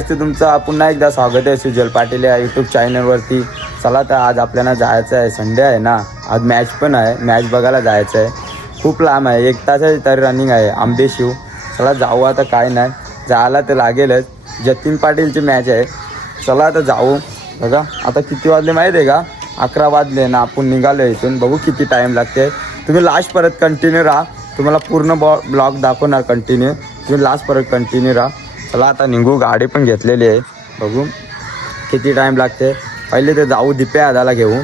तुमचं पुन्हा एकदा स्वागत आहे सुजल पाटील या यूट्यूब चॅनलवरती. चला तर आज आपल्याला जायचं आहे, संडे आहे ना, आज मॅच पण आहे, मॅच बघायला जायचं आहे. खूप लांब आहे, 1 तास तरी रनिंग आहे आंबेशिव. चला जाऊ आता, काय नाही जायला तर लागेलच. जतीन पाटीलची मॅच आहे, चला आता जाऊ. बघा आता किती वाजले माहीत आहे का, 11 वाजले ना. आपण निघालो इथून, बघू किती टाईम लागते. तुम्ही लास्ट परत कंटिन्यू राहा, तुम्हाला पूर्ण ब्लॉग दाखवणार कंटिन्यू. तुम्ही लास्ट परत कंटिन्यू राहा. चला आता निघू, गाडी पण घेतलेली आहे, बघू किती टाईम लागते. पहिले ते जाऊ दिप्या दादाला घेऊ,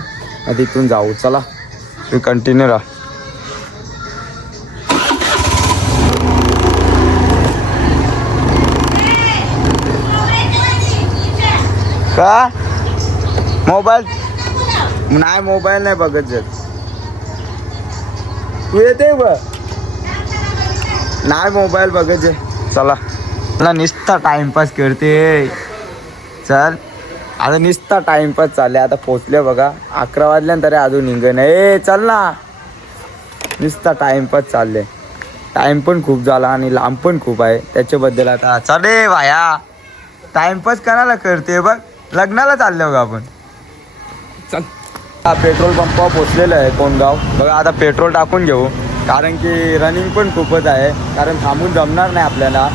मग तिथून जाऊ. चला तुम्ही कंटिन्यू राहा. का मोबाईल नाही, मोबाईल नाही बघत जर तू येते बघ, नाही मोबाईल बघत जे. चला मला नुसता टाइमपास करते. चल आता नुसता टाइमपास चालले. आता पोचले बघा, 11 वाजल्यानंतर अजून निघ नाही. चल ना, नुसता टाइमपास चालले. टाइम पण खूप झाला आणि लांब पण खूप आहे, त्याच्याबद्दल आता चले भाया. टाइमपास करायला करते बघ, लग्नाला चालले बघा आपण. चल पेट्रोल पंपावर पोचलेलं आहे कोणगाव. बघा आता पेट्रोल टाकून घेऊ, कारण की रनिंग पण खूपच आहे. कारण थांबून जमणार नाही आपल्याला.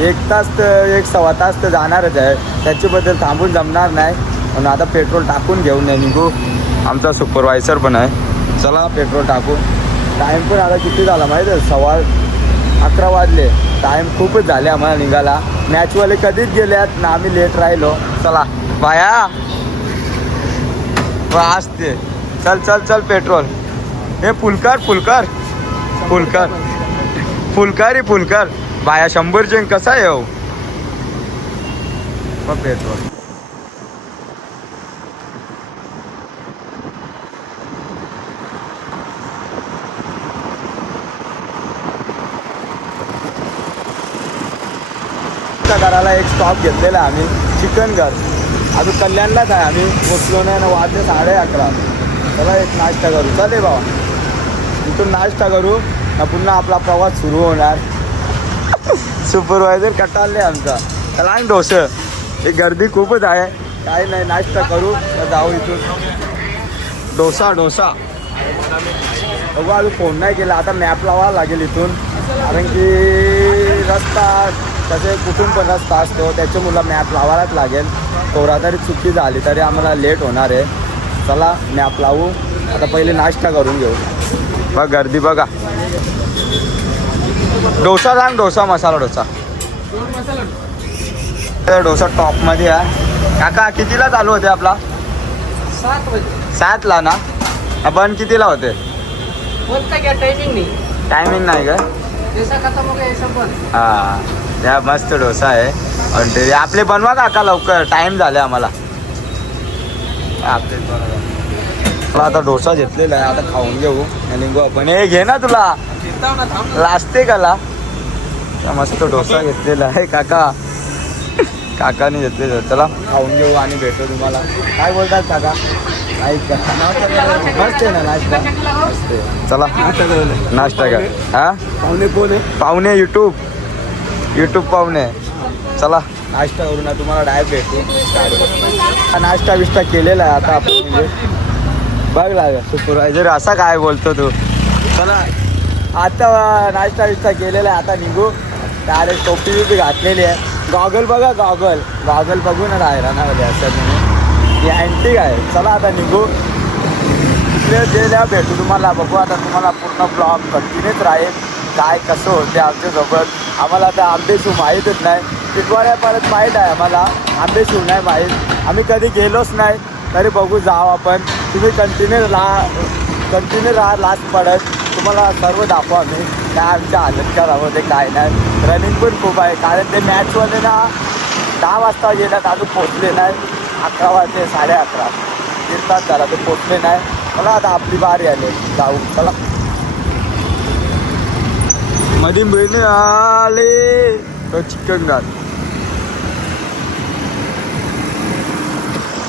1 तास तर 1-1.25 तास तर जाणारच आहे, त्याच्याबद्दल थांबून जमणार नाही. म्हणून आता पेट्रोल टाकून घेऊन निघू. आमचा सुपरवायझर पण आहे. चला पेट्रोल टाकू. टाईम पण आता किती झाला माहीत आहे, 11:15 वाजले. टाईम खूपच झाले आम्हाला निघाला. मॅचवाले कधीच गेल्यात ना, आम्ही लेट राहिलो. चला बाया असते. चल चल चल पेट्रोल. हे फुलकर फुलकर फुलकर फुलकर ही फुलकर बाया 100 कसा आहे हो मग पेट्रोल. घराला एक स्टॉप घेतलेला आहे आम्ही, चिकनघर. अजून कल्याणलाच आहे, आम्ही पोचलो नाही ना, वाजले 11:30. चला एक नाश्ता करू. चले बाबा, इथून नाश्ता करू ना, पुन्हा आपला प्रवास सुरू होणार. सुपरवायझर कटाळले आमचा. चला आणि डोसं, एक गर्दी खूपच आहे. काही नाही, नाश्ता करू तर जाऊ इथून. डोसा डोसा बघू, अजून फोन नाही केला. आता मॅप लावावा लागेल इथून, कारण की रस्ता तसे कुठून पण रस्ता असतो, त्याच्यामुळं मॅप लावायलाच लागेल. थोडा तरी चुकी झाली तरी आम्हाला लेट होणार आहे. चला मॅप लावू. आता पहिले नाश्ता करून घेऊ. बघ गर्दी बघा. डोसा सांग, डोसा मसाला डोसा. डोसा टॉपमध्ये आहे. काका कितीला चालू होते आपला? 7ला ना. बंद कितीला होते? टायमिंग नाही का? हां, त्या मस्त डोसा आहे. आणि ते आपले बनवा काका लवकर, टाईम झाले आम्हाला. आपले मला आता डोसा घेतलेला आहे, आता खाऊन घेऊ निघू आपण. हे घे ना, तुला लाजते काला. मस्त डोसा घेतलेला आहे काका, काकाने घेतलेलं. चला खाऊन घेऊ आणि भेटू तुम्हाला. काय बोलतात काका? ऐक मस्त आहे ना नाश्ता, मस्त आहे. चला नाश्ता कर. हां पाहुणे कोण आहे? पाहुणे यूट्यूब पाहुणे. चला नाश्ता करू ना, तुम्हाला डायरेक्ट भेटू. नाश्ता बिष्टा केलेला आहे आता आपण, म्हणजे बघ लाग सुपरवायझर असा काय बोलतो तू. चला आता नाश्ता बिष्टा केलेला आहे, आता निघू. डायरेक्ट टोपी बिपी घातलेली आहे. गॉगल बघा, गॉगल बघू ना रायरानामध्ये असं म्हणून, ही अँटिक आहे. चला आता निघू, तिकडे गेल्या भेटू तुम्हाला. बघू आता, तुम्हाला पूर्ण ब्लॉग कंटिन्यूच राहील. काय कसं होते आमच्यासोबत. आम्हाला आता आंबेशिव माहीतच नाही. टिटवाळ्या परत माहीत आहे आम्हाला, आंबेशिव नाही माहीत. आम्ही कधी गेलोच नाही, तरी बघू जाऊ आपण. तुम्ही कंटिन्यू राहा लास्ट पडत. तुम्हाला सर्व दाखवा आम्ही काय आमच्या हालत करावं ते काय नाही. रनिंग पण खूप आहे, कारण ते मॅचवाले ना 10 वाजता गेल्यात, अजून पोचले नाही. 11 वाजले, 11:30 1 तास झाला ते पोचले नाही. मला आता आपली बारी आली, जाऊ. चला मध्ये बहिणी आले तो चिकन घाल.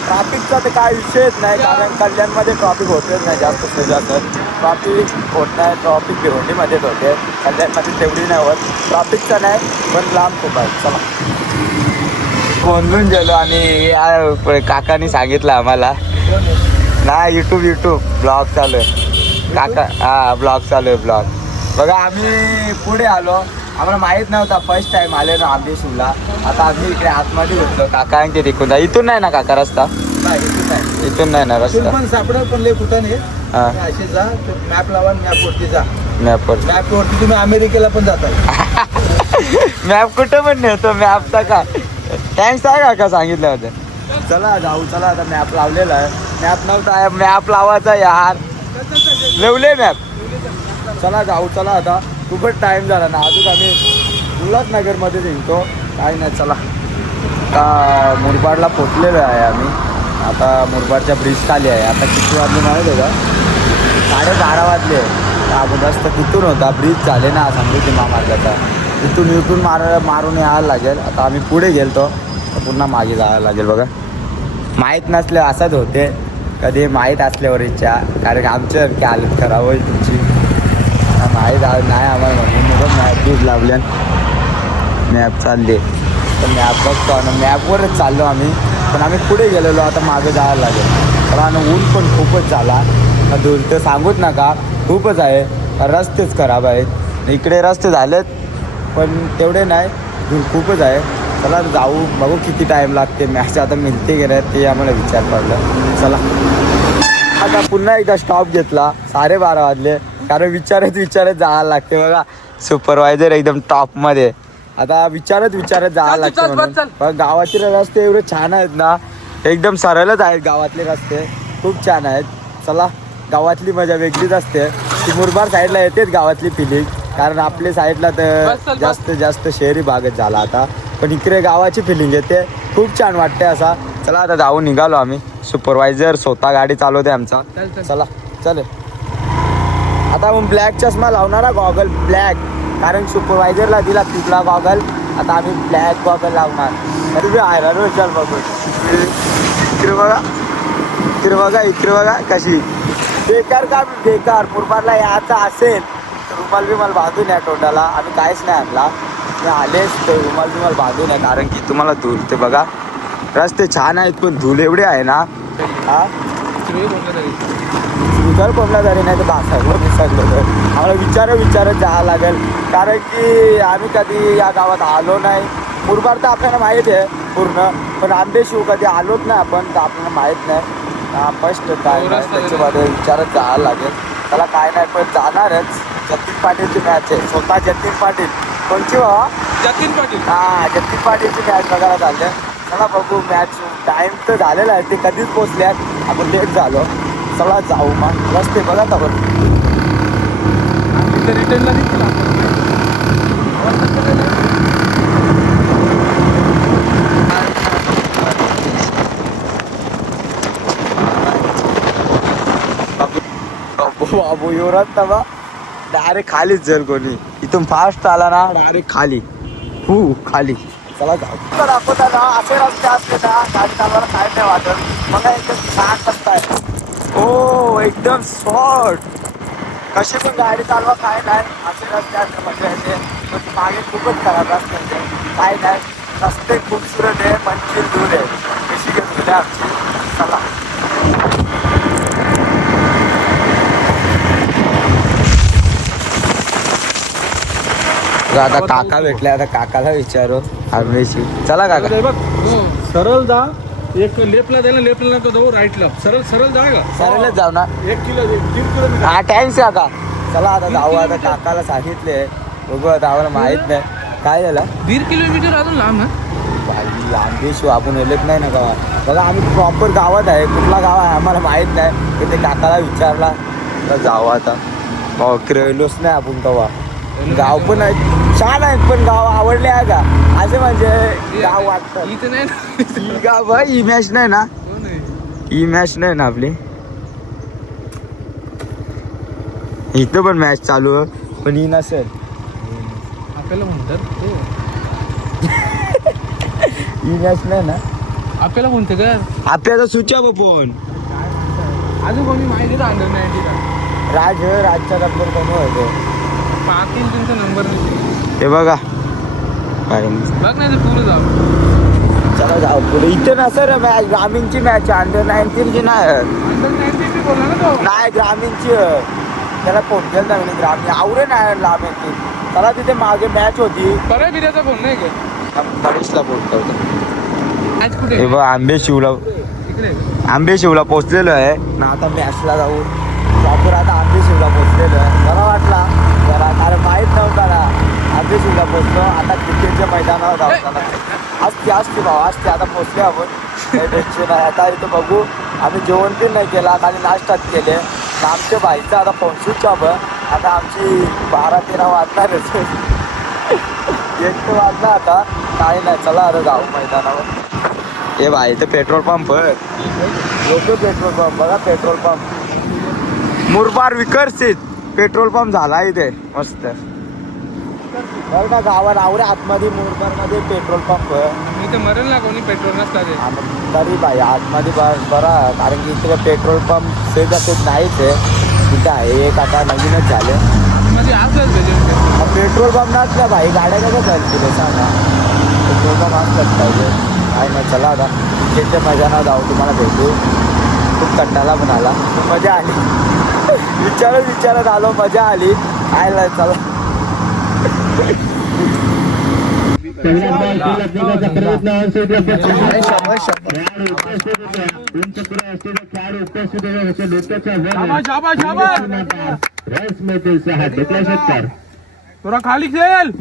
ट्रॅफिकचा तर काय विषयच नाही, कारण कल्याणमध्ये ट्रॉफिक होतच नाही जास्त से जास्त. ट्रॉफिक होत नाही, ट्रॉफिक भिवंडीमध्येच होते, कल्याणमध्ये तेवढी नाही होत. ट्रॉफिकचा नाही, पण लांब खूप आहे. चला कोंडून गेलो आणि काकानी सांगितलं आम्हाला नाही युट्यूब ब्लॉग चालू आहे काका. हा ब्लॉग चालू आहे ब्लॉग. बघा आम्ही पुढे आलो, आम्हाला माहित नव्हता फर्स्ट टाइम आले ना आंबेशिवला. आता आम्ही इकडे आतमध्ये होतो काकांचे तिकून. इथून नाही ना काका रस्ता? इथून नाही ना रस्ता. पण सापडा पण लय कुठं नाही. असे जा मॅप लावा, मॅपवरती जा. मॅपवरती तुम्ही अमेरिकेला पण जाता. मॅप कुठं पण नेतो मॅपचा का. थँक्स आहे काका सांगितलं होतं. चला जाऊ. चला आता मॅप लावलेला आहे. मॅप नव्हता मॅप लावायचा यार. लावले मॅप. चला जाऊ. चला आता खूपच टाइम झाला ना. अजून आम्ही उल्हासनगरमध्ये निघतो. काही नाही चला. आता मुरबाडला पोचलेलो आहे आम्ही. आता मुरबाडच्या ब्रिज खाली आहे. आता किती वाजले माहीत आहे का? 12:30 वाजले. आपण रस्ता तिथून होता, ब्रिज झाले ना समृद्धी महामार्गाचा. तिथून मारून यायला लागेल. आता आम्ही पुढे गेलतो तर पुन्हा मागे जायला लागेल. बघा माहीत नसले असंच होते, कधी माहीत असल्यावर इच्छा. कारण आमच्यासारखी हालत खराब होईल तुमची. माहीत नाही आम्हाला म्हणून बघ मॅप दूध लावल्या. मॅप चालले तर मॅप बघतो आणि मॅपवरच चाललो आम्ही. पण आम्ही पुढे गेलेलो, आता मागे जायला लागेल. कारण ऊन पण खूपच झाला. धूळ तर सांगूच नका, खूपच आहे. रस्तेच खराब आहेत. इकडे रस्ते झालेत पण तेवढे नाही, धूळ खूपच आहे. चला जाऊ, बघू किती टाईम लागते. मॅच आता मिळते गेले ते आम्हाला विचार पडलं. चला आता पुन्हा एकदा स्टॉप घेतला. 12:30 वाजले. कारण विचारत जायला लागते. बघा सुपरवायझर एकदम टॉपमध्ये. आता विचारत जायला लागते म्हणून. गावाचे रस्ते एवढे छान आहेत ना, एकदम सरळच आहेत गावातले रस्ते, खूप छान आहेत. चला गावातली मजा वेगळीच असते. ती मुरबाड साईडला येतेच गावातली फिलिंग. कारण आपल्या साईडला तर जास्त शहरी भागच झाला आता. पण इकडे गावाची फिलिंग येते, खूप छान वाटते असा. चला आता जाऊन निघालो आम्ही. सुपरवायझर स्वतः गाडी चालवते आमचा. चला चालेल. आता मग ब्लॅक चष्मा लावणारा गॉगल ब्लॅक, कारण सुपरवायझरला दिला पिकला गॉगल. आता आम्ही ब्लॅक गॉगल लावणार. तरी आयरन चल बघू. इकडे बघा कशी बेकार का बेकार. मुरबाडला यायचा असेल तर रुमाल बांधून या तोंडाला. आम्ही काहीच नाही आणला. मी आलेच तर रुमाल बांधून आहे, कारण की तुम्हाला धूल ते बघा. रस्ते छान आहेत पण धूल एवढे आहे ना. हा स्पीकर कोणला तरी नाही तर भासायला दिसलं तर आम्हाला विचारत जावं लागेल. कारण की आम्ही कधी या गावात आलो नाही. मुरबाड तर आपल्याला माहीत आहे पूर्ण, पण आंबेशिव कधी आलोच नाही आपण, तर आपल्याला माहीत नाही. फर्स्ट काय त्याच्यामध्ये विचारत जावं लागेल. त्याला काय नाही पण जाणारच. जतीन पाटीलची मॅच आहे. स्वतः जतीन पाटील. कोणची बाबा? जतीन पाटील. जतीन पाटीलची मॅच बघायला चालते. चला बघू मॅच. टाईम तर झालेला आहे, ते कधीच पोचल्यात, आपण लेट झालो. चला जाऊ मग. रस्ते बघा का बरं. रिटर्नला बाबू एवढाच तवा डायरेक्ट खालीच जर कोणी इथून फास्ट आला ना डायरेक्ट खाली खाली. चला जाऊ. दाखवता ना असे रस्ते असते ना गाडी चालवायला काय नाही वाटत. मला एकदम छान रस्ता आहे. हो एकदम शॉर्ट. कशी पण गाडी चालवा काय नाही. असे रस्ते असते मजा येते. पण मागे खूपच खराब रस्ते काय नाही. रस्ते खूपसुरत आहे, मंजिल दूर आहे. कशी घेतली आमची. चला आता काका भेटले. आता काकाला विचारू आंबेशी. चला काका. सरळ जा. एक लेफ्टला जायला, लेफ्टला नका जाऊ, राईटला सरळ जा का. सरळच जाऊ ना. 1 किलोमीटर. हा थँक्स काका. चला आता जाऊ. आता काकाला सांगितले. बघू आता आम्हाला माहित नाही काय झालं. 1.5 किलोमीटर अजून लांब ना. आंबेशिव आपण येलेच नाही ना गावात. बघा आम्ही प्रॉपर गावात आहे. कुठला गाव आहे आम्हाला माहित नाही. तर ते काकाला विचारला तर जाऊ आता. खेळलोच नाही आपण तेव्हा. गाव पण आहे छान आहेत, पण गाव आवडले आहे का असे म्हणजे गाव वाटतं. इथं नाही गाव ही मॅच नाही ना. ही मॅच नाही ना आपली. इथं पण मॅच चालू आहे पण ही नसेल. आपल्याला म्हणतात ही मॅच नाही ना. आपल्याला म्हणते का आपल्याला सुचा फोन अजून कोणी माहिती तर अंडर 90 राजचा नंबर कोण होतो. पाटील तुमचा नंबर हे बघा बघ नाही तर पुढे जाऊ. चला जाऊ पुढे. इथे ना सर मॅच ग्रामीणची मॅच अंडर-19 ची नाही ग्रामीणची आहे. त्याला फोन केला मी ग्रामीण आवरे नाही ग्रामीणची. त्याला तिथे मागे मॅच होती. फोन नाही का परेशला बोलतो हे बघ आंबे शिवला पोचलेलो आहे ना. आता मॅचला जाऊ प्रॉपर. आता आंबे शिवला पोचलेलो आहे. बरा वाटला जरा कारण माहीत नव्हता ना. आंबे शिवला पोचलो. आता क्रिकेटच्या मैदानावर जाऊ. असते भाऊ असते. आता पोचले आपण काही टेन्शन आहे. आता इथं बघू. आम्ही जेवण पण नाही केला खाली नाश्तात केले. आमच्या बाईचा आता स्विच ऑफ. आता आमची 12-13 वाजणारच. 1 वाजला आता काही नाही. चला अरे जाऊ मैदानावर. हे भाई इथं पेट्रोल पंप लोक पेट्रोल पंप बघा. पेट्रोल पंप मुरबाड विकसित पेट्रोल पंप झाला इथे मस्त बरं का. गावात आवडे आतमध्ये मुरबाडमध्ये पेट्रोल पंप. इथे मरेल ना कोणी पेट्रोल नसतात तरी भाई आतमध्ये बरा कारण की इथे पेट्रोल पंप सेजासेच नाहीच आहे. तिथं आहे एक आता नवीनच झाले. पेट्रोल पंप नसला भाई गाड्या कसं चालतील सांगा. पेट्रोल पंप असलाच पाहिजे. काय नाही चला आता क्रिकेटच्या मैदानावर जाऊ. तुम्हाला भेटू. खूप कंटाळा पण आला. मजा आली. विचारत आलो मजा आली. आयला चला थोडा खाली खेळ.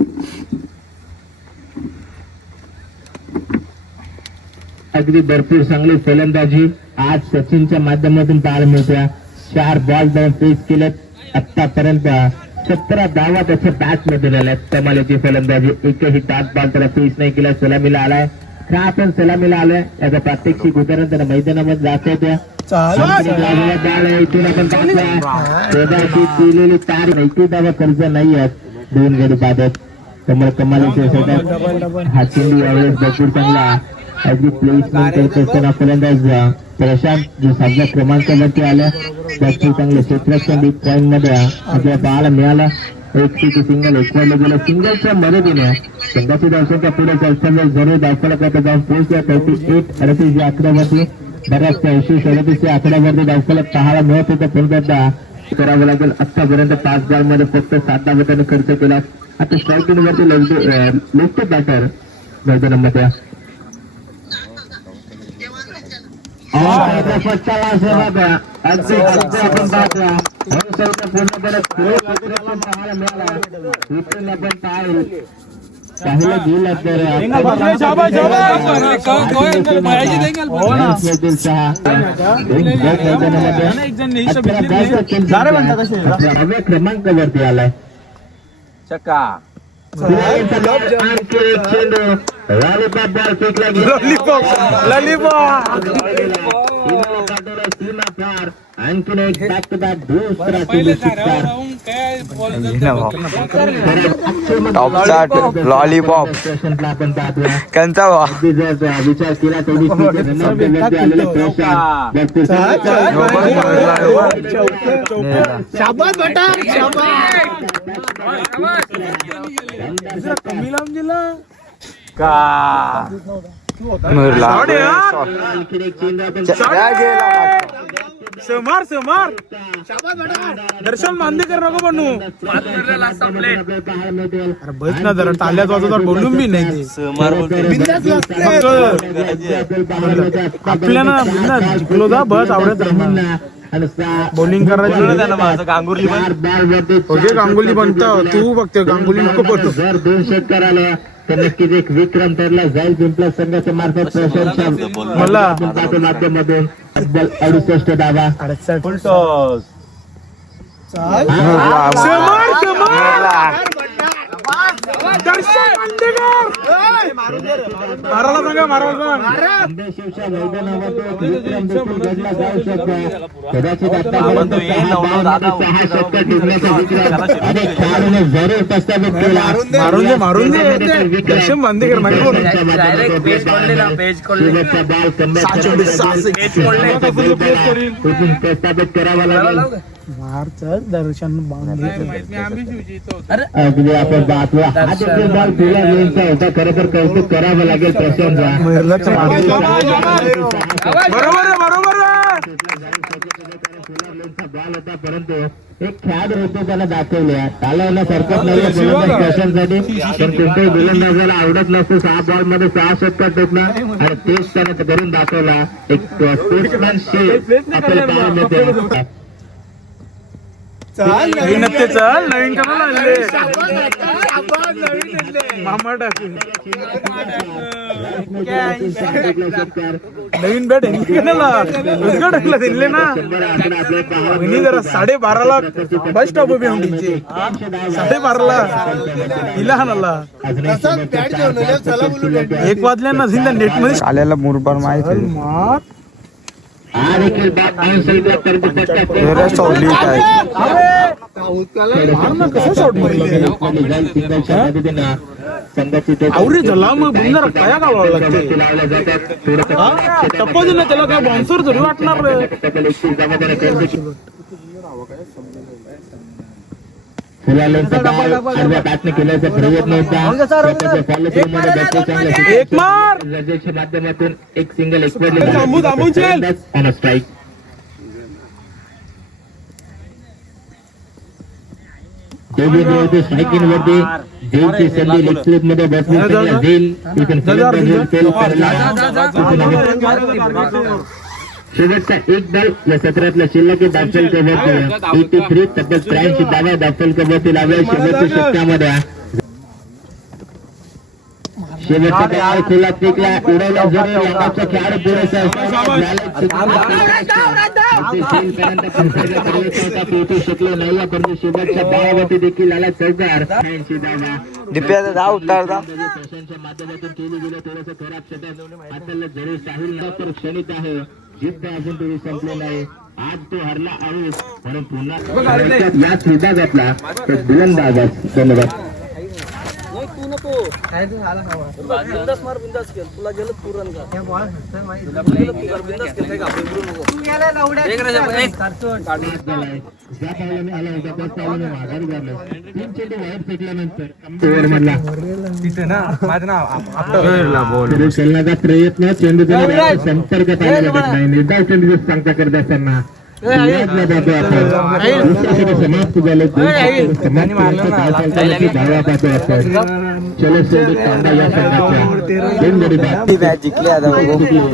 अगदी भरपूर चांगली फलंदाजी आज सचिनच्या माध्यमातून पाहायला मिळते. 4 बॉल फेस केलेत. आतापर्यंत 17 धावा त्याच्या बॅट मध्ये झाल्यात. कमालीची फलंदाजी. एकही डाक बॉल त्याला फेस नाही केला. सलामीला आलाय. का आपण सलामीला आलोय याचा प्रात्यक्षिक उदाहरण त्याला मैदानामध्ये जात होत्या. इथून आपण दिलेली तार एकही धावा कर्ज नाही आहेत. 2 गडी बाधत कमल कमालीचे हा चेंडू यावेळेस भरपूर चांगला अगदी प्लेसमेंट करत असताना फलंदाज प्रशांत जो 7व्या क्रमांकावरती आल्या. भरपूर चांगले क्षेत्ररक्षण बिग पॉईंट मध्ये आपल्याला पाहायला मिळाला. एक सिंगल एकवडलं गेलं. सिंगलच्या मदतीने संघाची धावसंख्या पुढे चालताना जरूर धावफलक जाऊन पोहोचल्या. 38 या आकड्यावरती बऱ्याच 80-37 या आकड्यावरती धावफलक पाहायला मिळत होता. पुन्हा करावं लागेल. आतापर्यंत 5 बॉल मध्ये फक्त 7 धावांनी खर्च केला. आता स्ट्राईकिंग वरती लेफ्ट बॅटर मैदानामध्ये पाहिलं गेलं तर क्रमांकावरती आलाय. चक्का आणखीन एक बॅक टू बॅक टॉपचा लॉलीपॉप कंचा विचार केला समर दर्शन मांदेकर नको बनू. बस ना जरा टाल्याच वाजवतात बोलून मी नाही. आपल्याला जिंकलो जा बस आवडत बॉलिंग करायची. गांगुली बनतो तू बघते गांगुली नको बनतो. जर 2 षटकार आले तर नक्कीच एक विक्रम ठरला जाईल जिंकला संघाच्या मार्फत माध्यमातून 68 धावा. आंबेशिवच्या मैदानामध्ये विक्रम देखील घडला जाऊ शकतो. कदाचित आतापर्यंत 6 षटकार टिपण्याचा विक्रम अनेक खेळाडूने जरूर प्रस्थापित केला. मारून दे दर्शन बांदेकर प्रस्थापित करावा लागेल. मारचं दर्शन बांधले अगदी आपण पाहतो हा देखील बॉल पुऱ्या लेनचा होता. खरं तर कौतुक करावं लागेल प्रशांतचा. बरोबर आहे बरोबर आहे. बॉल होता परंतु एक खेळाडू होते त्याला दाखवले चालवण्यास हरकत नाही प्रशांतसाठी. पण कोणत्याही गोलंदाजाला आवडत नसतो 6 बॉल मध्ये 6 षटकार टेकणं आणि तेच त्याने करून दाखवला. एक स्पोर्ट्समॅनशिप आपल्याला पाहायला मिळते. नवीन ते चल नवीन करा लागले मामा टाकू नवीन बॅट टाकला दिले ना जरा 12:30ला बस स्टॉप उभी हुंडीची 12:30ला हिला हाणाला 1 वाजल्या झिंदा नेट मध्ये आल्याला मुरबार माहित आहे. कसं शॉट मारले आवरे झाला मग बुंदर काय गावाला लागते टप्पा दिला त्याला काय बाउन्सर जरी वाटणार केल्याचा प्रयत्न एक मार माध्यमातून एक सिंगल स्ट्राईक. स्ट्राईकिंग वरती जेलची संधी लेग स्लिप मध्ये बसली. शेवटचा एक बॉल या सत्रातला शिल्लक दाखल करण्यात 83 तब्बल 83 धावा दाखल करण्यात आल्या शेवटच्या षटकामध्ये. शेवटचा काळ खुला फेकला उडवला जरी अंगाचा खेळाडू पुरेसा पोहोचू शकलो नाही. परंतु शेवटच्या धावावरती देखील आला चौकार. 80 धावा दिप्याचा धाव उतारता प्रशांतच्या माध्यमातून केली गेलं थोडंसं खराब षटक हाताला जरूर साहिल तर क्षणिक आहे. जिद्द अजून तरी संपले नाही. आज तो हरला आहे म्हणून पुन्हा या विभागातला गोलंदाज धन्यवाद. खेळण्याचा प्रयत्न चेंडूचा संपर्क नाही. निर्धाव चेंडू सांगता करत असताना समाप्त झाले. मॅच जिंकली आता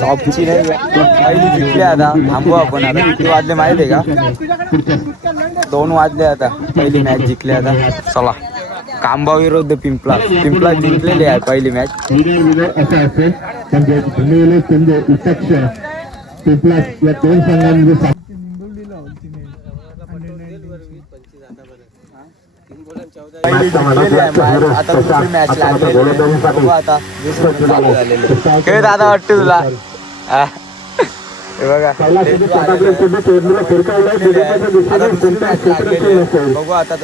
टॉपची नाही पहिली जिंकली आता. थांबू आपण आता किती वाजले माहिती आहे का 2 वाजले आता. पहिली मॅच जिंकली आता. चला कांबा विरुद्ध पिंपला जिंकलेली आहे पहिली मॅच. असं असेल म्हणजे पिंपला या 2 संघांमध्ये आता दुसरी मॅच लागली आता खेळ दादा वाटते तुला बघा बघू आता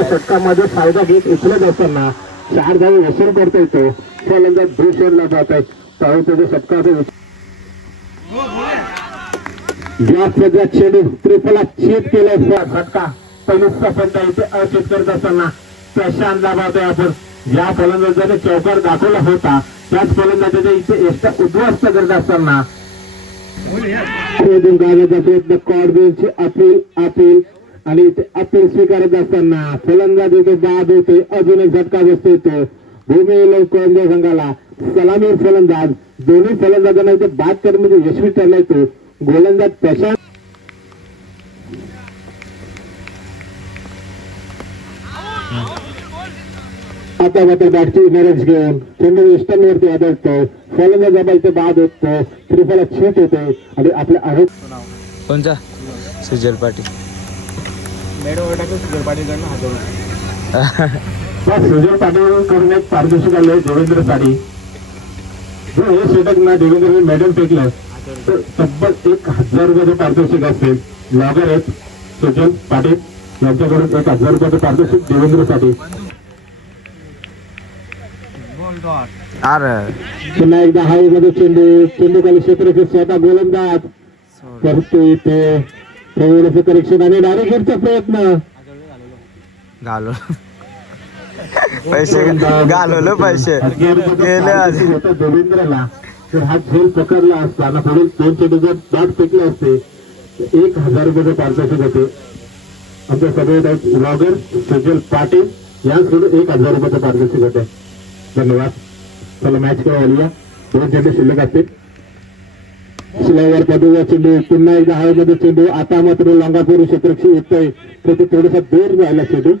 षटकामध्ये फायदा घेत उचलत असताना 4 धावे वसूल करता येतो. फलंदाज भूषणला जात आहेत. त्याच्या षटकाचा या चेंडू त्रिफला छेद केला. षटका 25 इथे अचेत करत असताना प्रशांतला पाहतोय आपण. ज्या फलंदाजाने चौकार दाखवला होता त्याच फलंदाजाच्या इथे एक्स्ट्रा उद्ध्वस्त करत असताना शोधून काढण्याचा प्रयत्न. कॉर्बेनची अपील आणि इथे अपील स्वीकारत असताना फलंदाज इथे बाद होते. अजून एक झटका बसतो येतो भूमी कोळंबे संघाला. सलामीर फलंदाज दोन्ही फलंदाजांना इथे बाद करण्यामध्ये यशस्वी ठरला येतो. गोलंदाज प्रशांत आता मात्र बॅटची मॅरेज घेऊन चेंडू वेस्टर्नवरती आदळतो. फलंदाज इथे बाद होतो. त्रिफला छेद होते आणि आपल्या आरोप कोणचा सुजल पाटील सुजल पाटील कडून एक पारितोषिक आले देवेंद्र साडी. हे षटक ना देवेंद्रने मेडल फेकलं तर तब्बल 1000 रुपयाचे पारितोषिक असेल. लॉगर आहेत सुजल पाटील यांच्याकडून 1000 रुपयाचे पारितोषिक देवेंद्रसाठी. पुन्हा एकदा हवेमध्ये चेंडू खाली क्षेत्रक्षेत्र स्वतः गोलंदाज करतो इथे प्रवीणाचं करेक्शन आणि डायरेक्ट हेडचा प्रयत्न घालो पैसे घालवलं पैसे गेले आज. देवेंद्रला जर हा झेल पकडला असता आणि पुढील 2 चेंडू जर बाद फेकले असते तर 1,000 रुपये पारितोषिक होते. आमच्या सगळे ब्लॉगर सुजल पाटील यांकडून 1,000 रुपयाचं पारितोषिक होते. धन्यवाद. चला मॅच खेळायला 2 चेंडू शिल्लक असतील. शिलाईवर पडूया चेंडू पुन्हा एकदा हवेमध्ये चेंडू. आता मात्र लांगापूर क्षेत्रक्षी येतोय तर ते थोडासा दूर राहिला चेंडू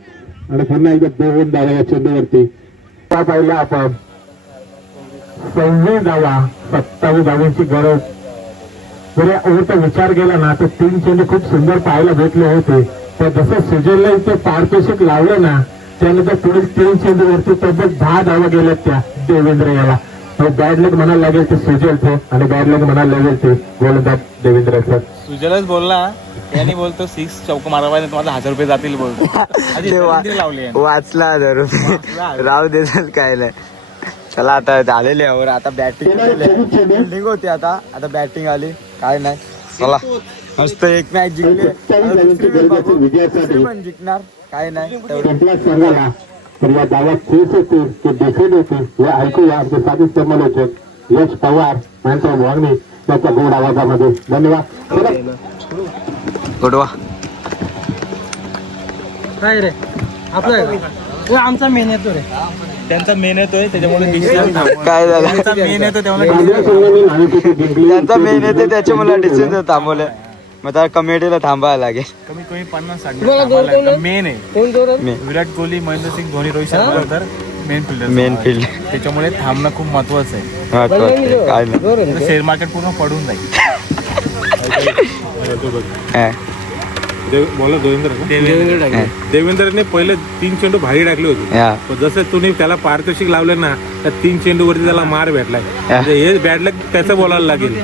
आणि पुन्हा एकदा 2 धावा या चेंडूवरती. पाहिला आपण 26 धावा 27 धावांची गरज. जर या ओव्हरचा विचार केला ना तर 3 चेंडू खूप सुंदर पाहायला भेटले होते. तर जसं सुजलला इथे पारितोषिक लावलं ना त्यानंतर पुढील 3 चेंडूवरती तब्बल 10 धावा गेल्यात त्या देवेंद्र याला. बॅड लक म्हणायला लागेल ते सुजल थे आणि बॅड लक म्हणायला लागेल ते गोलंदाज देवेंद्र सर. सुजलच बोलला यांनी बोलतो 6 चौक मारावा माझा 1,000 रुपये जातील बोलतो. लावले वाचला 1,000 रुपये राहू देतात काय नाही. चला आता झालेले यावर आता बॅटिंग होती आता बॅटिंग आली काय नाही. चला मस्त एक मॅच जिंकली पण जिंकणार काय नाही. सांगायला तर या गावात केस होते ते देखील होते या ऐकूया आमचे साधी समालोचक यश पवार यांच्या वागणी त्याच्या गोड आवाजामध्ये. धन्यवाद. गोडवा काय रे आपलं आमचा मेन येतो रे. त्यांचा मेन येतोय त्याच्यामुळे काय झालं मेन येतो त्यांचा मेन येते त्याच्यामुळे डिसिजन थांबवलं. मग त्या कमिटीला थांबायला लागेल. कमीत कमी 50-60 मेन आहे. विराट कोहली, महेंद्रसिंग धोनी, रोहित शर्मा तर मेन फील्ड त्याच्यामुळे थांबणं खूप महत्वाचं आहे. काय नाही शेअर मार्केट पूर्ण पडून जाईल. देवेंद्रने पहिले 3 चेंडू भारी टाकले होते. जसं तुम्ही त्याला पारितोषिक लावलं ना त्या 3 चेंडू वरती त्याला मार भेटलाय. म्हणजे हे बॅड लक त्याचं बोलायला लागेल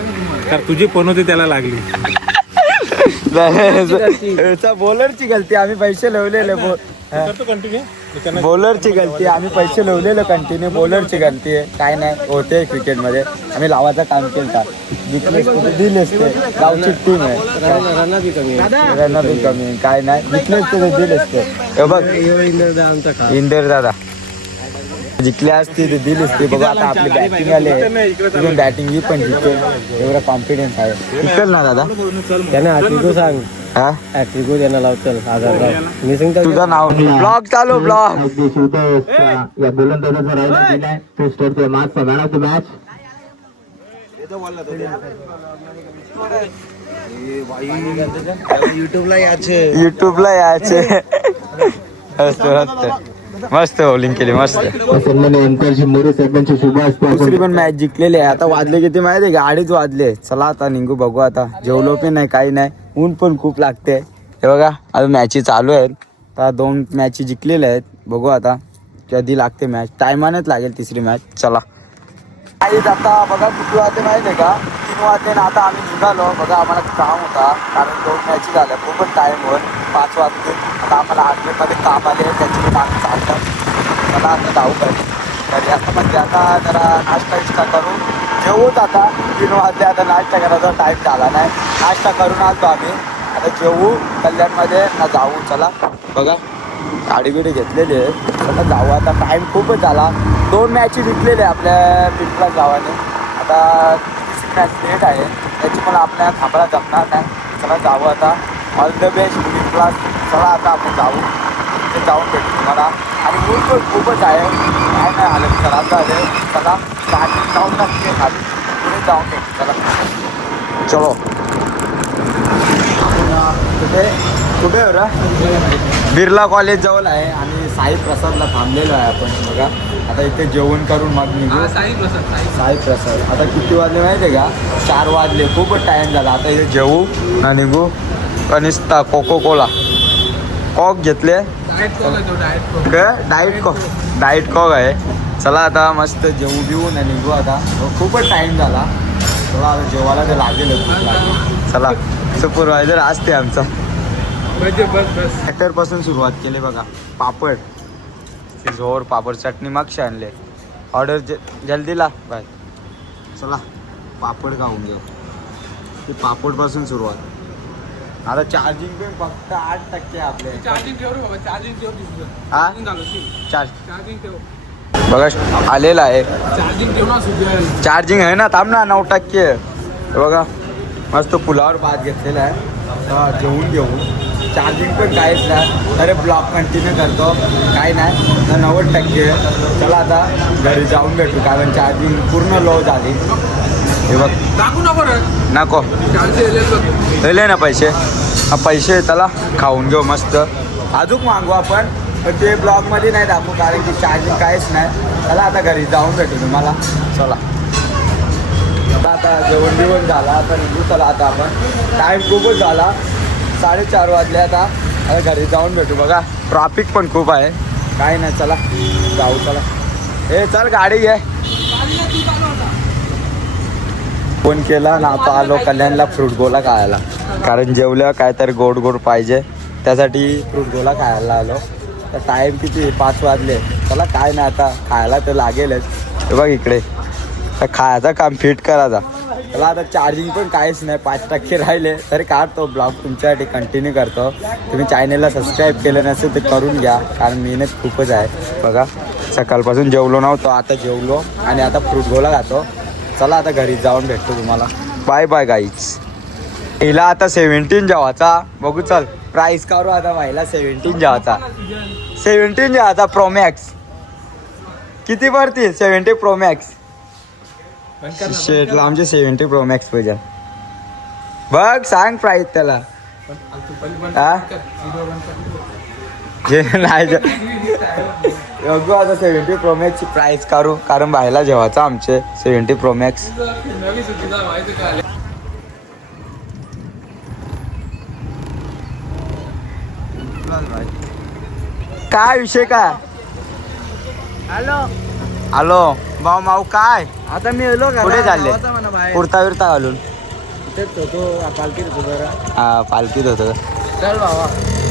कारण तुझी पनोती त्याला लागली. बॉलरची गलती आम्ही पैसे लावलेले. बॉलरची गलती आम्ही पैसे लावलेलं कंटिन्यू. बॉलरची गलती आहे काय नाही होते क्रिकेटमध्ये. आम्ही लावायचं काम केलं जिंकलेच कुठे दिलेच ते गावची टीम आहे. रन बी कमी आहे काय नाही जिंकलेच ते दिलेच ते. हे बघ इंदर दादा जिंकले असते ते दिलेच ते. बघा आता आपली बॅटिंग आले बॅटिंग ही पण जिंकेल एवढा कॉन्फिडन्स आहे. जिंकेल ना दादा त्याने हॅट्रिको सांग. हा हॅट्रिको त्यांना लावचल 1,000 मी सांगतो. तुझं नाव ब्लॉग चालू ब्लॉग. या गोलंदाजाचा राहिला दिलाय तो स्टोरचा मार्क मॅन ऑफ द मॅच. युट्यूबला याचे मस्त बॉलिंग केली मस्त. दुसरी पण मॅच जिंकलेली आहे. आता वाजले किती माहिती आहे का 2:30 वाजले. चला आता निघू बघू. आता जेवलो पण नाही काही नाही. ऊन पण खूप लागते. हे बघा अजून मॅची चालू आहेत. आता 2 मॅची जिंकलेल्या आहेत. बघू आता कधी लागते मॅच. टायमानेच लागेल तिसरी मॅच. चला आता बघा किती वाजते माहिती आहे का 3 वाजते ना. आता आम्ही निघालो बघा. आम्हाला काम होता कारण 2 मॅची झाल्या खूपच टाईमवर 5 वाजते. आता आम्हाला आर्मीमध्ये काम आले त्याची काम चालतात. मला आता जाऊ घरी असं म्हणजे आता जरा नाश्ता करून जेवूच. आता 3 वाजले आता नाश्ता करायचा टाईम झाला नाही. नाश्ता करून आलो आम्ही आता जेवू कल्याणमध्ये ना जाऊ. चला बघा गाडी बिडी घेतलेली आहे. चला जाऊ आता. टाईम खूपच झाला. 2 मॅची जिंकलेले आपल्या पिंपळा गावाने. आता तिसरी मॅच लेट आहे त्याच्यामुळे आपल्या थांबायला जमणार नाही. चला जाऊ आता. ऑल द बेस्ट पिंपळा. चला आता आपण जाऊ ते जाऊन भेटू तुम्हाला. आणि ऊन पण खूपच आहे काय नाही आलं खराब झाले. चला गाडी जाऊन नक्की खाली पुढे जाऊन भेटू. चला चलो कुठे हो रा बिर्ला कॉलेज जवळ आहे. आणि साई प्रसादला थांबलेलो आहे आपण बघा. आता इथे जेवण करून मग निघू. साई प्रसाद आता किती वाजले माहिती आहे का 4 वाजले. खूपच टाईम झाला. आता इथे जेवू ना निघू. कनिष्ठा कोको कोला कॉक घेतले डाएट कॉक आहे. चला आता मस्त जेवू बिवू ना निघू. आता खूपच टाईम झाला. चला आता जेवायला तर लागेल. चला सुपरवायझर असते आमचा. ट्रॅक्टर पासून सुरुवात केली बघा. पापड जोर पापड चटणी मागशी आणले. ऑर्डर जल्दी ला बाय. चला पापड खाऊन घेऊ. ते पापड पासून सुरुवात. आता चार्जिंग पण फक्त 8% आपले. चार्जिंग ठेव रे बाबा, चार्जिंग ठेव तिथं. हा? चार्जिंग घालू शी. चार्जिंग ठेव. बघा आलेला आहे. चार्जिंग ठेव ना सुजल. चार्जिंग आहे ना, थांब ना 9%. हे बघा मस्त पुलावर भात घेतलेला आहे. आता जेवून घेऊ. चार्जिंग पण काहीच नाही. अरे ब्लॉग कंटिन्यू करतो, काही नाही तर 90%. चला आता घरी जाऊन भेटू, कारण चार्जिंग पूर्ण लो झाली. हे बघ टाकू ना बरं. नको दिले ना पैसे. पैसे चला खाऊन घेऊ मस्त. अजून मागू आपण, पण ते ब्लॉगमध्ये नाही दाखवू कारण की चार्जिंग काहीच नाही. चला आता घरी जाऊन भेटू तुम्हाला. चला आता जेवण बिवण झाला, आता निघू. चला आता आपण, टाईम खूपच झाला, 4:30 वाजले. आता घरी जाऊन भेटू. बघा ट्रॅफिक पण खूप आहे. काही नाही, चला जाऊ. चला ए चल गाडी घे. फोन केला ना, आता आलो कल्याणला फ्रूट गोला खायला, कारण जेवल्यावर काहीतरी गोड गोड पाहिजे, त्यासाठी फ्रूट गोला खायला आलो. तर टाईम किती 5 वाजले. चला काय नाही, आता खायला तर लागेलच. हे बघ इकडे तर खायचा काम फिट करायचा. चला आता चार्जिंग पण काहीच नाही, 5% राहिले तरी काढतो ब्लॉग तुमच्यासाठी कंटिन्यू करतो. तुम्ही चॅनलला सबस्क्राईब केलं नसेल तर करून घ्या, कारण मेहनत खूपच आहे. बघा सकाळपासून जेवलो नव्हतो, आता जेवलो आणि आता फ्रूट गोला खातो. चला आता घरी जाऊन भेटतो तुम्हाला. Bye bye guys. हिला आता 17 जेवायचा बघू. चल प्राईस करू आता. व्हायला 17 जेवायचा, 17 जेवायचा प्रो मॅक्स. किती पडतील 70 प्रो मॅक्स? शेटला आमचे 70 प्रो मॅक्स पाहिजे. बघ सांग प्राईस त्याला. हा नाही बघू आता 70 प्रो मॅक्सची प्राईस करू, कारण बाहेरला जेवायचं आमचे 70 प्रो मॅक्स. काय विषय काय? हॅलो भाऊ माऊ काय? आता मी येलो का? कुठे चालले? बाहेर. कुर्ता विरता घालून. तेच होतो, पालखीत होतो जरा. हा पालखीत होतं. चल बाबा.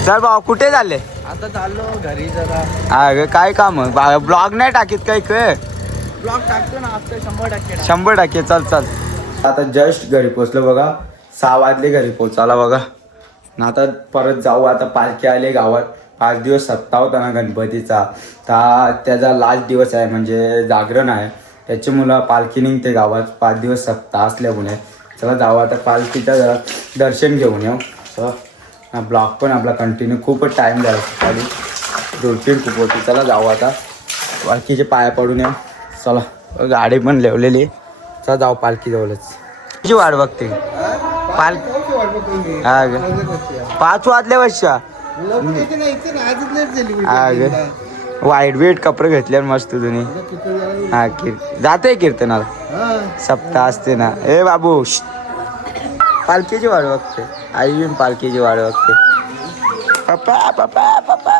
चल भाऊ कुठे चालले? आता चाललो घरी जरा. हा काय काम? ब्लॉग नाही टाकीत काही काय? ब्लॉग टाकतो ना आता 100%. 100%. चल चल. आता जस्ट घरी पोचलो बघा. 6 वाजले घरी पोचायला बघा. ना आता परत जाऊ. आता पालखी आली गावात. 5 दिवस सप्ताह होता ना गणपतीचा, तर त्याचा लास्ट दिवस आहे, म्हणजे जागरण आहे. त्याच्यामुळं पालखी निघते गावात. 5 दिवस सप्ताह असल्यामुळे चला जाऊ आता पालखीचं जरा दर्शन घेऊन येऊ. चला ब्लॉग पण आपला कंटिन्यू खूपच टाईम झाला, सकाळी दोन-तीन खूप होती. चला जाऊ आता पालखीचे पाया पडून येऊ. चला गाडी पण लावलेली. चला जाऊ पालखी जवळच. किती वाट बघते पालखी? हा ग 5 वाजले वर्षा. वाईट बीट कपडे घेतले मस्त तुम्ही. हा जाते कीर्तनाला, सप्ताह असते ना. ए बाबू पालखीची वाट बघते. आई बिन पालखीची वाट बघते. पप्पा पप्पा पप्पा.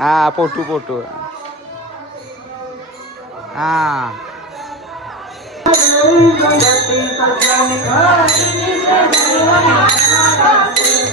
हा पोटू पोटू. हा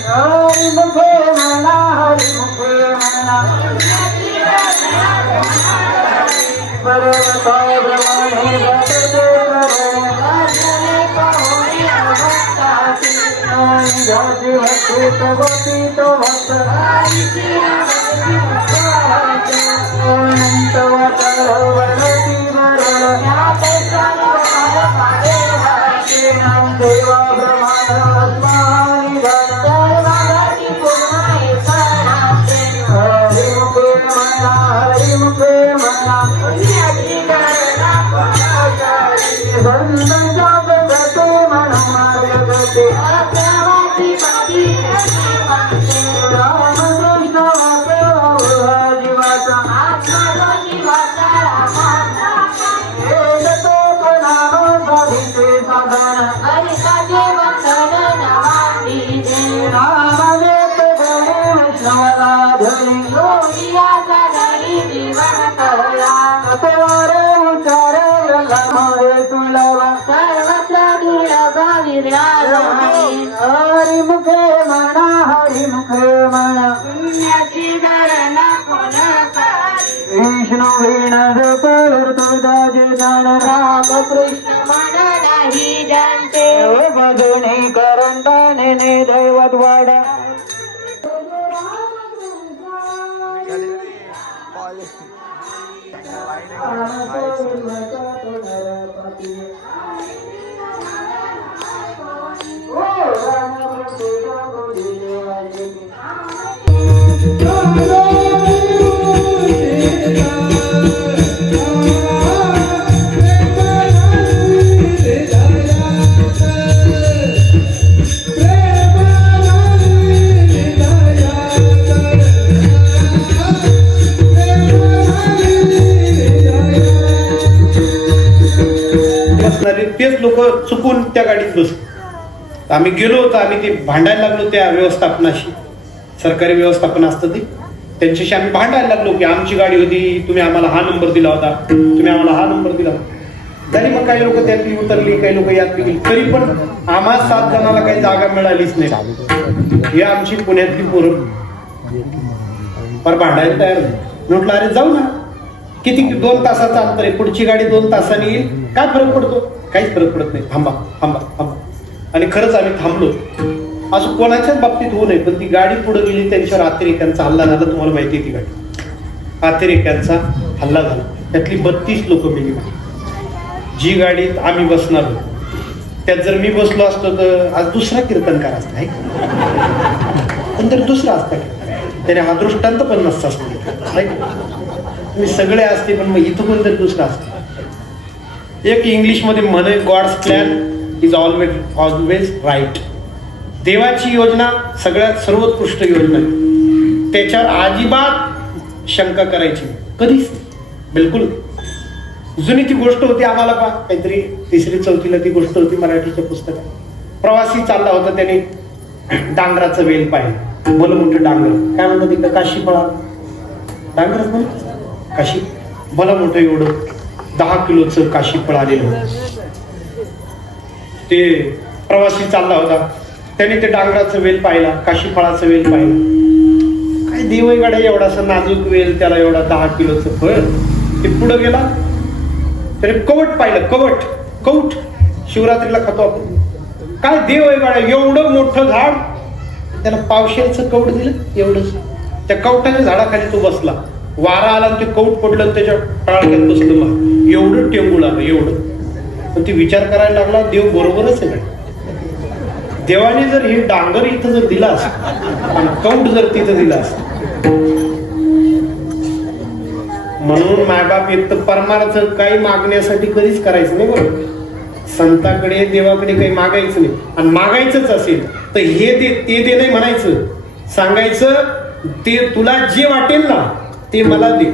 हरिमुखे म्हणा हरिमुखे म्हणा विष्णू विणद तुळजाचे ज्ञान राम कृष्ण म्हणा नाही जानते भजने करंदाने वाहिनी दैवतवाडा तेच लोक चुकून त्या गाडीत बसले. आम्ही गेलो होतो, आम्ही ते भांडायला लागलो त्या व्यवस्थापनाशी, सरकारी व्यवस्थापन असतं ते, त्यांच्याशी आम्ही भांडायला लागलो की आमची गाडी होती, तुम्ही आम्हाला हा नंबर दिला होता, तुम्ही आम्हाला हा नंबर दिला होता. तरी मग काही लोक त्यातली उतरली, काही लोक यातली गेली, तरी पण आम्हा 7 जणांना काही जागा मिळालीच नाही. ही आमची पुण्यातली पोरं फार भांडायला तयार झाली. म्हटलं अरे जाऊ ना, किती 2 तासाचं अंतर आहे, पुढची गाडी 2 तासांनी येईल, काय फरक पडतो? काहीच फरक पडत नाही. थांबा थांबा थांबा. आणि खरंच आम्ही थांबलो. असं कोणाच्याच बाबतीत होऊ नये, पण ती गाडी पुढे गेली, त्यांच्यावर अतिरेक्यांचा हल्ला झाला. तुम्हाला माहिती आहे ती गाडी अतिरेक्यांचा हल्ला झाला, त्यातली 32 लोक मेली. जी गाडीत आम्ही बसणार होतो त्यात जर मी बसलो असतो तर आज दुसरा कीर्तनकार असता आहे, पण तरी दुसरा असता, त्याने हा दृष्टांत पण नसता असतो. मी सगळे असते, पण मग इथं पण तरी दुसरा असतो. एक इंग्लिशमध्ये म्हणे, God's plan is always right. देवाची योजना सगळ्यात सर्वोत्कृष्ट योजना आहे, त्याच्यावर अजिबात शंका करायची कधीच, बिलकुल. जुनी ती गोष्ट होती, आम्हाला पा काहीतरी 3री-4थीला ती गोष्ट होती मराठीच्या पुस्तकात. प्रवासी चालला होता, त्याने डांगराचं वेल पाहिलं, भलं मोठं डांगर, काय म्हणतात तिकडं, काशी फळा डांगरच म्हणतात, काशी, भलं मोठं एवढं 10 किलोचं काशी फळ आलेलं. ते प्रवासी चालला होता, त्याने ते डांगराचं वेल पाहिला, काशी फळाचं वेल पाहिला. काय देवही गाड्या एवढासा नाजूक वेल, त्याला एवढा 10 किलोचं फळ. ते पुढे गेला, त्याने कवट पाहिलं, कवट शिवरात्रीला खातो आपण. काय देव आहे गाड्या, एवढं मोठं झाड, त्याला पावशेरचं कवट दिलं एवढंच. त्या कवटाच्या झाडाखाली तो बसला, वारा आला, ते कवट पडलं, त्याच्या टाळक्यात बसलं. मग एवढं टेंबूळ आलं, एवढं. पण ती विचार करायला लागला, देव बरोबरच आहे. देवाने जर हे डांगर इथं जर दिला असं आणि कवट जर तिथं दिला असं, म्हणून मायबाप एक तर परमार्थ काही मागण्यासाठी कधीच करायचं नाही. बरोबर, संताकडे देवाकडे काही मागायचं नाही. आणि मागायचंच असेल तर हे दे ते दे नाही म्हणायचं, सांगायचं ते तुला जे वाटेल ना ते मला दे,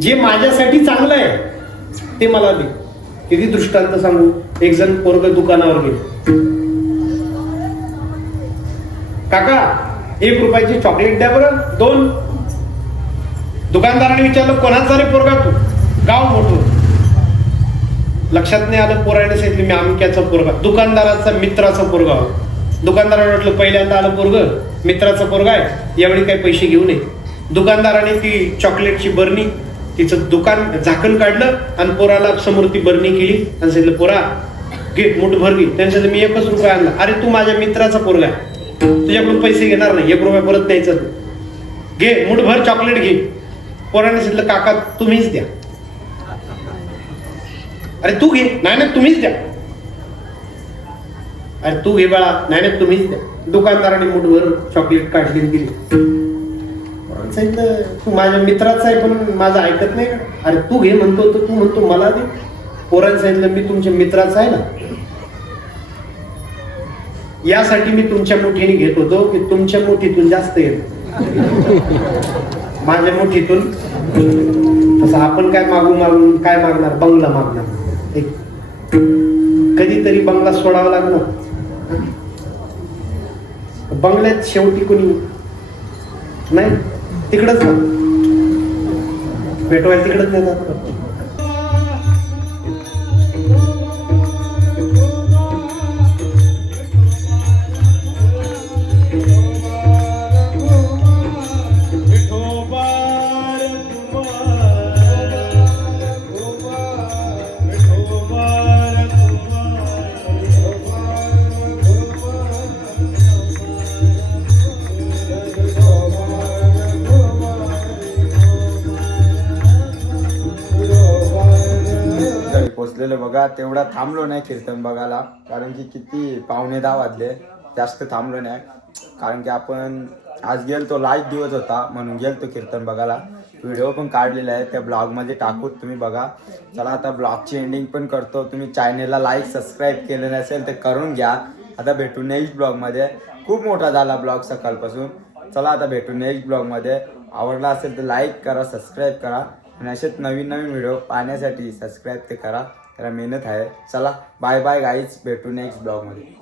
जे माझ्यासाठी चांगलं आहे ते मला दे. किती दृष्टांत सांगू. एक जण पोरग दुकानावर गेले, काका 1 रुपयाची चॉकलेट द्या बरं. 2. दुकानदाराने विचारलं, कोणाचा रे पोरगा तू? गाव मोठं. लक्षात नाही आलं, पोराने सांगितलं मी अमक्याचा पोरगा, दुकानदाराचा मित्राचा पोरगा. दुकानदाराने म्हटलं पहिल्यांदा आलं पोरग, मित्राचा पोरगा आहे, यावेळी काही पैसे घेऊ नये. दुकानदाराने ती चॉकलेटची बरणी, तिचं दुकान झाकण काढलं आणि पोराला समोर ती बरणी केली आणि सांगितलं, पोरा घे, मुठभर घे. त्यांनी मी 1 रुपया आणला. अरे तू माझ्या मित्राचा पोरगा आहे, तुझ्याकडून पैसे घेणार नाही, 1 रुपया परत द्यायचा, घे मुठभर चॉकलेट घे. पोराने सांगितलं, काका तुम्हीच द्या. अरे तू घे. नाही नाही तुम्हीच द्या. अरे तू घे बाळा. नाही नाही तुम्हीच द्या. दुकानदाराने मुठभर चॉकलेट काढली दिली. सांगितलं, तू माझ्या मित्राचा आहे पण माझं ऐकत नाही का? अरे तू घे म्हणतो तर तू म्हणतो मला दे. पोराने सांगितलं, मी तुमच्या मित्राचा आहे ना, यासाठी मी तुमच्या मुठीने घेत होतो की तुमच्या मुठीतून जास्त येत, माझ्या मुठीतून. तसं आपण काय मागून काय मागणार? बंगला मागणार. कधीतरी बंगला सोडावा लागणार. बंगल्यात शेवटी कोणी नाही, तिकडच ना भेटवायला तिकडच नेतात. बघा तेवढा थांबलो नाही कीर्तन बघायला, कारण की किती 9:15 वाजले, जास्त थांबलो नाही. कारण की आपण आज गेलतो, लाईव्ह दिवस होता म्हणून गेलतो कीर्तन बघायला. व्हिडिओ पण काढलेला आहे, त्या ब्लॉगमध्ये टाकू, तुम्ही बघा. चला आता ब्लॉगची एंडिंग पण करतो. तुम्ही चॅनेलला लाईक सबस्क्राईब केलं नसेल तर करून घ्या. आता भेटू नेक्स्ट ब्लॉगमध्ये. खूप मोठा झाला ब्लॉग सकाळपासून. चला आता भेटू नेक्स्ट ब्लॉगमध्ये. आवडला असेल तर लाईक करा, सबस्क्राईब करा आणि असेच नवीन नवीन व्हिडिओ पाहण्यासाठी सबस्क्राईब ते करा. त्याला मेहनत आहे. चला बाय बाय गाईज, भेटू नेक्स्ट ब्लॉगमध्ये.